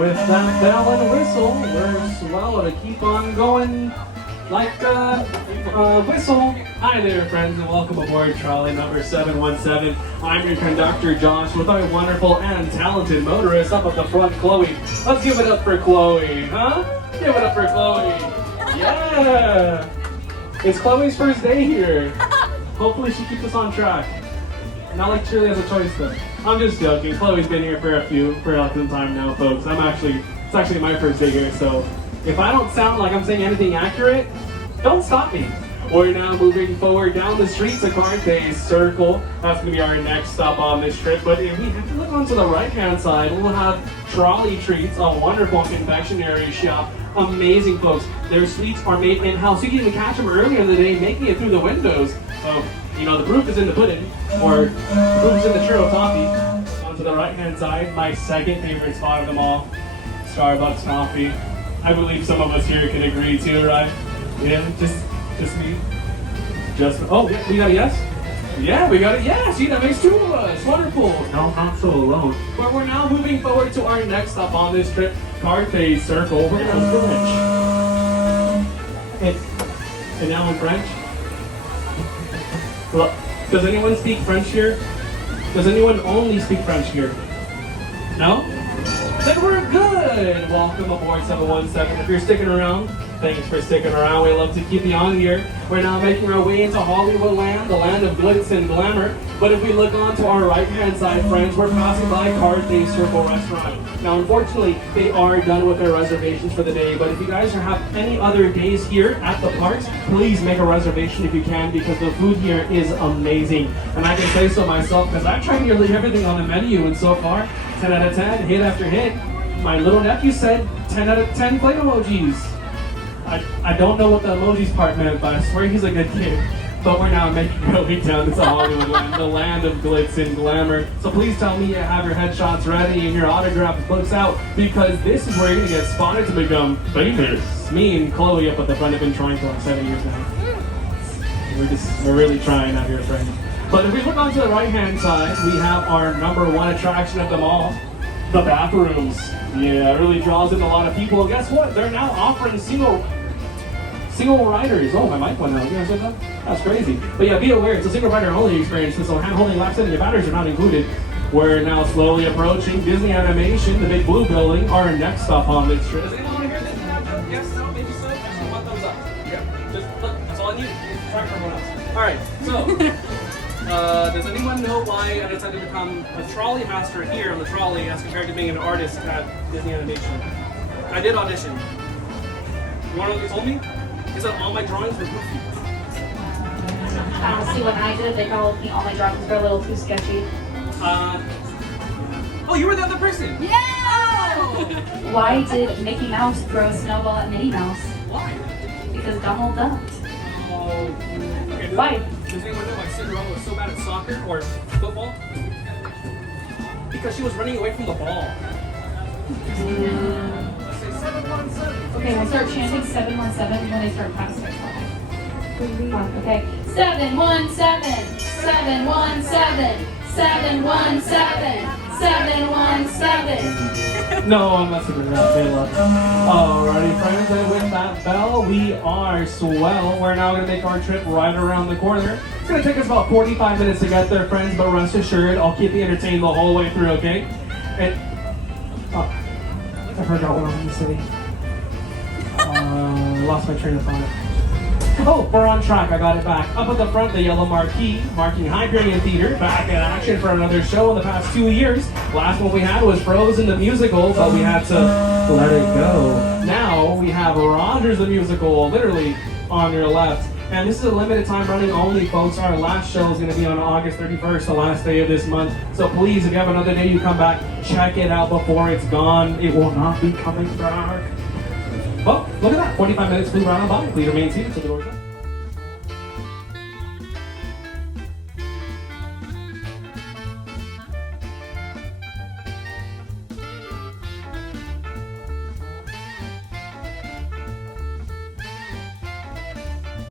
with that bell and whistle, we're swell to keep on going like whistle. Hi there, friends, and welcome aboard trolley number 717. I'm your conductor, Josh, with our wonderful and talented motorist up at the front, Chloe. Let's give it up for Chloe, huh? Give it up for Chloe. Yeah! It's Chloe's first day here. Hopefully she keeps us on track. Not like Shirley has a choice though. I'm just joking. Chloe's been here for like some time now, folks. It's actually my first day here, so if I don't sound like I'm saying anything accurate, don't stop me. We're now moving forward down the streets of Carthay Circle. That's gonna be our next stop on this trip. But if we have to look onto the right-hand side, we'll have Trolley Treats, a wonderful confectionery shop. Amazing, folks. Their sweets are made in-house. You can even catch them earlier in the day making it through the windows. So, you know, the proof is in the pudding, or the proof is in the churro toffee. Onto the right-hand side, my second favorite spot of them all, Starbucks coffee. I believe some of us here can agree too, right? Yeah, just me. Oh, yeah, we got a yes? Yeah, we got a yes. See, that makes two of us. Wonderful. No, not so alone. But we're now moving forward to our next stop on this trip, Carthay Circle. We're gonna French. And now in French. Well, does anyone speak French here? Does anyone only speak French here? No? Then we're good! Welcome aboard 717. If you're sticking around, thanks for sticking around. We love to keep you on here. We're now making our way into Hollywood land, the land of glitz and glamour. But if we look onto our right-hand side, friends, we're passing by Carthay Circle Restaurant. Now, unfortunately, they are done with their reservations for the day. But if you guys have any other days here at the parks, please make a reservation if you can, because the food here is amazing. And I can say so myself, because I've tried nearly everything on the menu, and so far, 10 out of 10, hit after hit. My little nephew said 10 out of 10 plate emojis. I don't know what the emojis part meant, but I swear he's a good kid. But we're now making our way down to Hollywood land, the land of glitz and glamour. So please tell me you have your headshots ready and your autograph books out, because this is where you're gonna get spotted to become famous. Me and Chloe up at the front have been trying for like 7 years now. We're really trying out here, friends. But if we look onto the right-hand side, we have our number one attraction of them all, the bathrooms. Yeah, it really draws in a lot of people. And guess what? They're now offering single riders. Oh, my mic went out. You guys heard that? That's crazy. But yeah, be aware, it's a single rider only experience, so hand-holding laps and your batteries are not included. We're now slowly approaching Disney Animation, the big blue building, our next stop on this trip. Does anyone want to hear this? Yes, no, maybe so? Actually, one thumbs up. Yeah, just look, that's all I need. Try for everyone else. All right, so, does anyone know why I decided to become a trolley master here on the trolley as compared to being an artist at Disney Animation? I did audition. You want to know what they told me? Is that all my drawings were goofy. See, when I did it, they called me all my drawings were a little too sketchy. Oh, you were the other person. Yeah! Oh! Why did Mickey Mouse throw a snowball at Minnie Mouse? Why? Because Donald ducked. Oh, okay. Why? Does anyone know why Cinderella was so bad at soccer or football? Because she was running away from the ball. Let's say 717. Okay, we'll start chanting 717 when they start passing. Okay. 717, 717, 717, 717. No, I'm messing with that, Taylor. Alrighty, friends, and with that bell, we are swell. We're now going to make our trip right around the corner. It's going to take us about 45 minutes to get there, friends, but rest assured, I'll keep you entertained the whole way through, okay? And, I forgot when I was in the city. Lost my train of thought. Oh, we're on track. I got it back. Up at the front, the yellow marquee marking Hyperion Theater, back in action for another show in the past 2 years. Last one we had was Frozen the Musical, but we had to let it go. Now we have Rogers the Musical, literally on your left. And this is a limited time running only, folks. Our last show is going to be on August 31st, the last day of this month. So please, if you have another day you come back, check it out before it's gone. It will not be coming back. Oh, look at that. 45 minutes flew right on by. Please remain seated till the doors up.